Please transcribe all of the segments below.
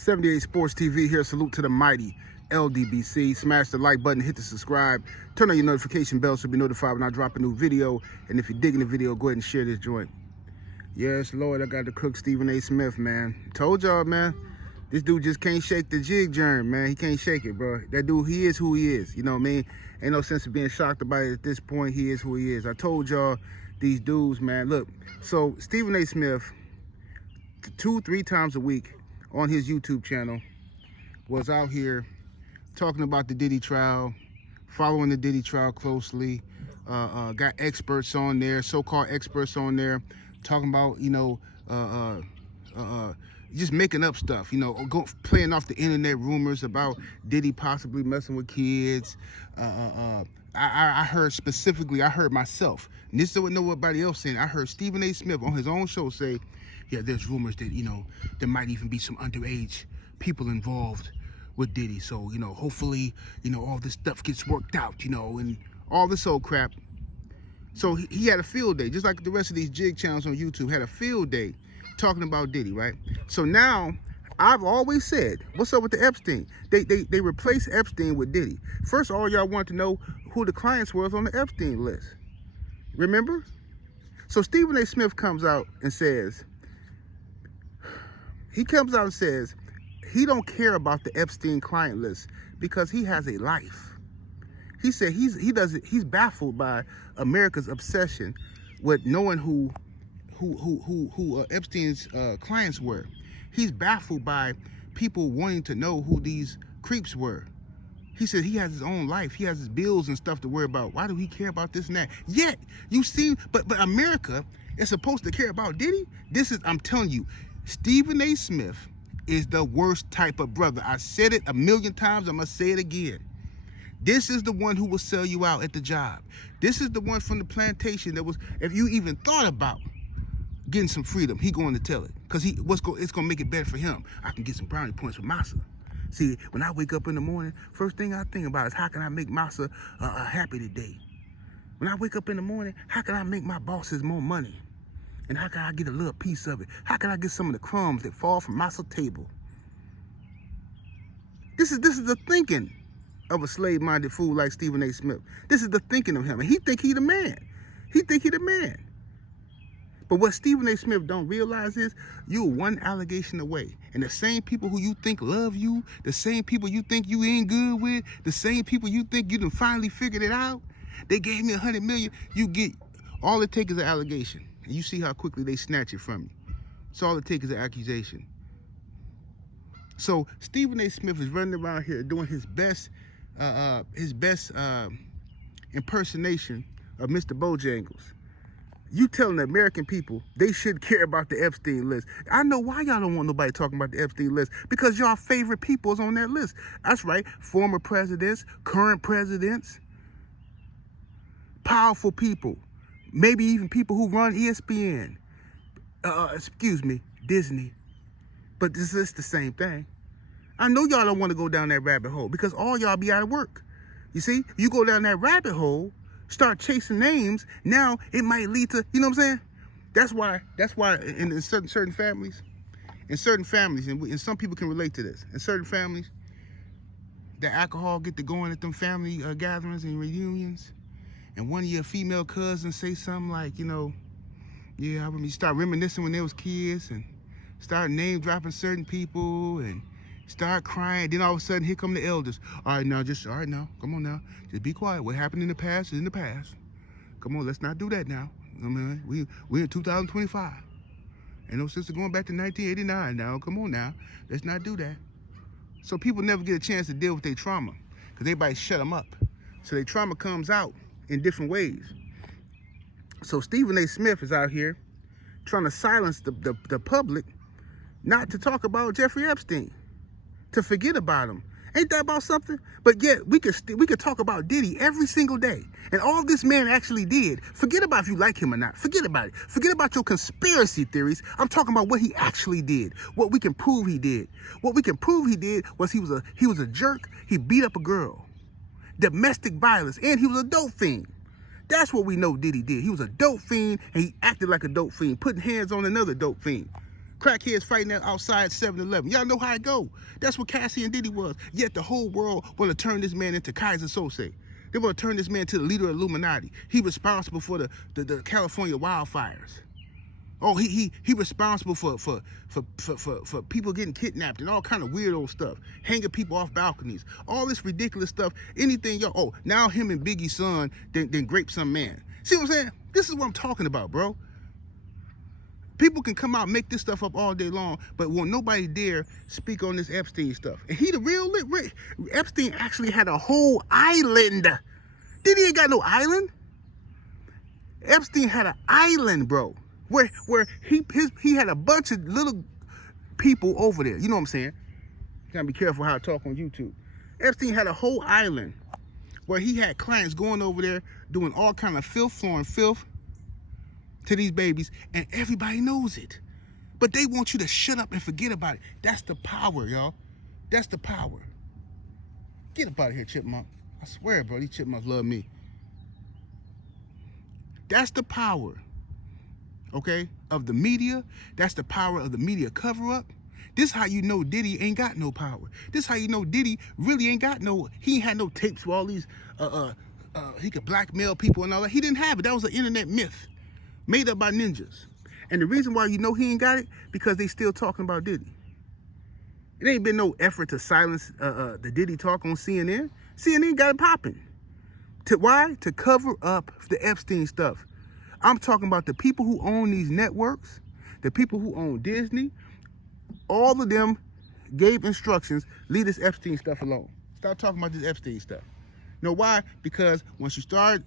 78 Sports TV here. Salute to the mighty LDBC. Smash the like button, hit the subscribe, turn on your notification bell so you'll be notified when I drop a new video. And if you're digging the video, go ahead and share this joint. Yes, Lord, I got the crook Stephen A. Smith, man. Told y'all, man. This dude just can't shake the jig germ, man. He can't shake it, bro. That dude, he is who he is. You know what I mean? Ain't no sense of being shocked about it at this point. He is who he is. I told y'all, these dudes, man. Look, so Stephen A. Smith, 2-3 times a week on his YouTube channel, was out here talking about the Diddy trial, following the Diddy trial closely. Got experts on there, so-called experts on there, talking about, you know, just making up stuff, you know, playing off the internet rumors about Diddy possibly messing with kids. I heard specifically, I heard myself, and this is what nobody else saying. I heard Stephen A. Smith on his own show say, yeah, there's rumors that, you know, there might even be some underage people involved with Diddy. So, you know, hopefully, you know, all this stuff gets worked out, you know, and all this old crap. So he had a field day, just like the rest of these jig channels on YouTube had a field day talking about Diddy, right? So now, I've always said, what's up with the Epstein? They replaced Epstein with Diddy. First, all y'all want to know who the clients were on the Epstein list. Remember? So Stephen A. Smith comes out and says, he don't care about the Epstein client list because he has a life. He said he's baffled by America's obsession with knowing who Epstein's clients were. He's baffled by people wanting to know who these creeps were. He said he has his own life. He has his bills and stuff to worry about. Why do he care about this and that? Yet, you see, but America is supposed to care about Diddy? I'm telling you, Stephen A. Smith is the worst type of brother. I said it a million times. I'm going to say it again. This is the one who will sell you out at the job. This is the one from the plantation that was, if you even thought about getting some freedom, he going to tell it. Because it's going to make it better for him. I can get some brownie points with Massa. See, when I wake up in the morning, first thing I think about is how can I make Massa happy today? When I wake up in the morning, how can I make my bosses more money? And how can I get a little piece of it? How can I get some of the crumbs that fall from Massa's table? This is the thinking of a slave-minded fool like Stephen A. Smith. This is the thinking of him. And he think he the man. He think he the man. But what Stephen A. Smith don't realize is you're one allegation away. And the same people who you think love you, the same people you think you ain't good with, the same people you think you done finally figured it out, they gave me $100 million. You get, all it takes is an allegation. And you see how quickly they snatch it from you. So all it takes is an accusation. So Stephen A. Smith is running around here doing his best impersonation of Mr. Bojangles. You telling the American people they should care about the Epstein list. I know why y'all don't want nobody talking about the Epstein list, because y'all favorite people is on that list. That's right, former presidents, current presidents, powerful people, maybe even people who run ESPN, Disney. But this is the same thing. I know y'all don't want to go down that rabbit hole because all y'all be out of work. You see, you go down that rabbit hole, start chasing names, now it might lead to, you know what I'm saying? That's why in certain families, and some people can relate to this, in certain families, the alcohol get to going at them family gatherings and reunions, and one of your female cousins say something like, you know, yeah, I remember, you start reminiscing when they was kids and start name dropping certain people and start crying. Then all of a sudden, here come the elders. All right, now, come on now. Just be quiet. What happened in the past is in the past. Come on, let's not do that now. I mean, we're in 2025. Ain't no sense of going back to 1989 now. Come on now. Let's not do that. So people never get a chance to deal with their trauma because everybody shut them up. So their trauma comes out in different ways. So Stephen A. Smith is out here trying to silence the public not to talk about Jeffrey Epstein, to forget about him. Ain't that about something? But yet we could talk about Diddy every single day. And all this man actually did, forget about if you like him or not. Forget about it. Forget about your conspiracy theories. I'm talking about what he actually did. What we can prove he did. What we can prove he did was he was a jerk. He beat up a girl. Domestic violence. And he was a dope fiend. That's what we know Diddy did. He was a dope fiend and he acted like a dope fiend, putting hands on another dope fiend. Crackheads fighting outside 7-Eleven. Y'all know how it go. That's what Cassie and Diddy was. Yet the whole world want to turn this man into Kaiser Sose. They want to turn this man to the leader of Illuminati. He responsible for the California wildfires. Oh, he responsible for people getting kidnapped and all kind of weirdo stuff, hanging people off balconies, all this ridiculous stuff. Anything, yo. Oh, now him and Biggie's son then grape some man. See what I'm saying? This is what I'm talking about, bro. People can come out and make this stuff up all day long, but won't nobody dare speak on this Epstein stuff. And he the real Epstein actually had a whole island. Diddy ain't got no island. Epstein had an island, bro. Where he had a bunch of little people over there. You know what I'm saying? You gotta be careful how I talk on YouTube. Epstein had a whole island where he had clients going over there doing all kind of filth, flooring filth to these babies, and everybody knows it. But they want you to shut up and forget about it. That's the power, y'all. That's the power. Get up out of here, chipmunk. I swear, bro, these chipmunks love me. That's the power. Okay, of the media. That's the power of the media cover-up. This how you know Diddy ain't got no power. This how you know Diddy really ain't got no, he ain't had no tapes for all these, he could blackmail people and all that. He didn't have it. That was an internet myth made up by ninjas. And the reason why you know he ain't got it, because they still talking about Diddy. It ain't been no effort to silence the Diddy talk on CNN. CNN got it popping. Why? To cover up the Epstein stuff. I'm talking about the people who own these networks, the people who own Disney. All of them gave instructions, leave this Epstein stuff alone. Stop talking about this Epstein stuff. You know why? Because once you start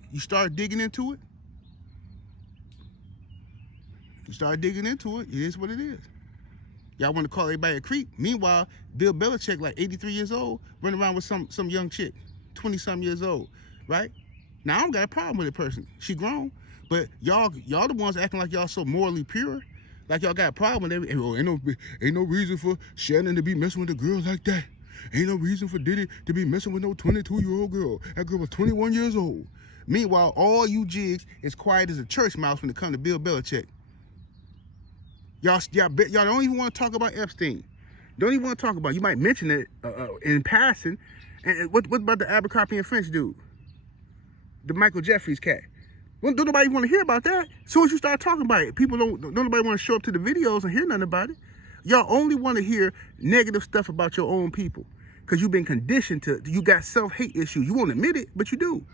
digging into it, it is what it is. Y'all want to call everybody a creep. Meanwhile, Bill Belichick, like 83 years old, running around with some young chick, 20-something years old, right? Now, I don't got a problem with the person. She grown. But y'all the ones acting like y'all so morally pure, like y'all got a problem with everything. Oh, ain't no reason for Shannon to be messing with a girl like that. Ain't no reason for Diddy to be messing with no 22-year-old girl. That girl was 21 years old. Meanwhile, all you jigs is quiet as a church mouse when it comes to Bill Belichick. Y'all don't even want to talk about Epstein. Don't even want to talk about it. You might mention it in passing. And what about the Abercrombie and French dude? The Michael Jeffries cat. Don't nobody want to hear about that. As soon as you start talking about it, people don't nobody want to show up to the videos and hear nothing about it. Y'all only want to hear negative stuff about your own people because you've been conditioned to, you got self-hate issues. You won't admit it, but you do.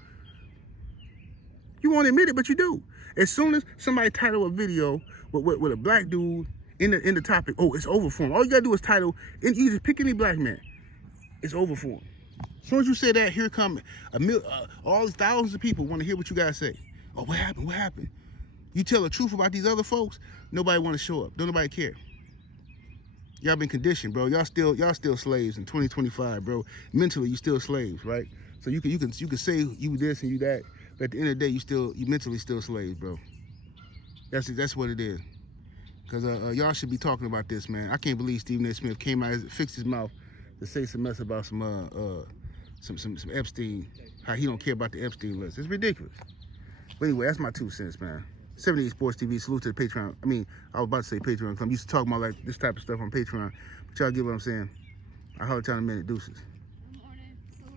You won't admit it, but you do. As soon as somebody title a video with a black dude in the topic, oh, it's over for him. All you gotta do is title, and you just pick any black man. It's over for him. As soon as you say that, here come all these thousands of people want to hear what you gotta say. Oh, what happened? What happened? You tell the truth about these other folks, nobody want to show up. Don't nobody care. Y'all been conditioned, bro. Y'all still slaves in 2025, bro. Mentally, you still slaves, right? So you can say you this and you that, but at the end of the day, you mentally still slaves, bro. That's what it is. Cause y'all should be talking about this, man. I can't believe Stephen A. Smith came out, fixed his mouth to say some mess about some Epstein, how he don't care about the Epstein list. It's ridiculous. But anyway, that's my 2 cents, man. 78 Sports TV, salute to the Patreon. I mean, I was about to say Patreon. I'm used to talking about like this type of stuff on Patreon. But y'all get what I'm saying. I'll holler at y'all in a minute. Deuces.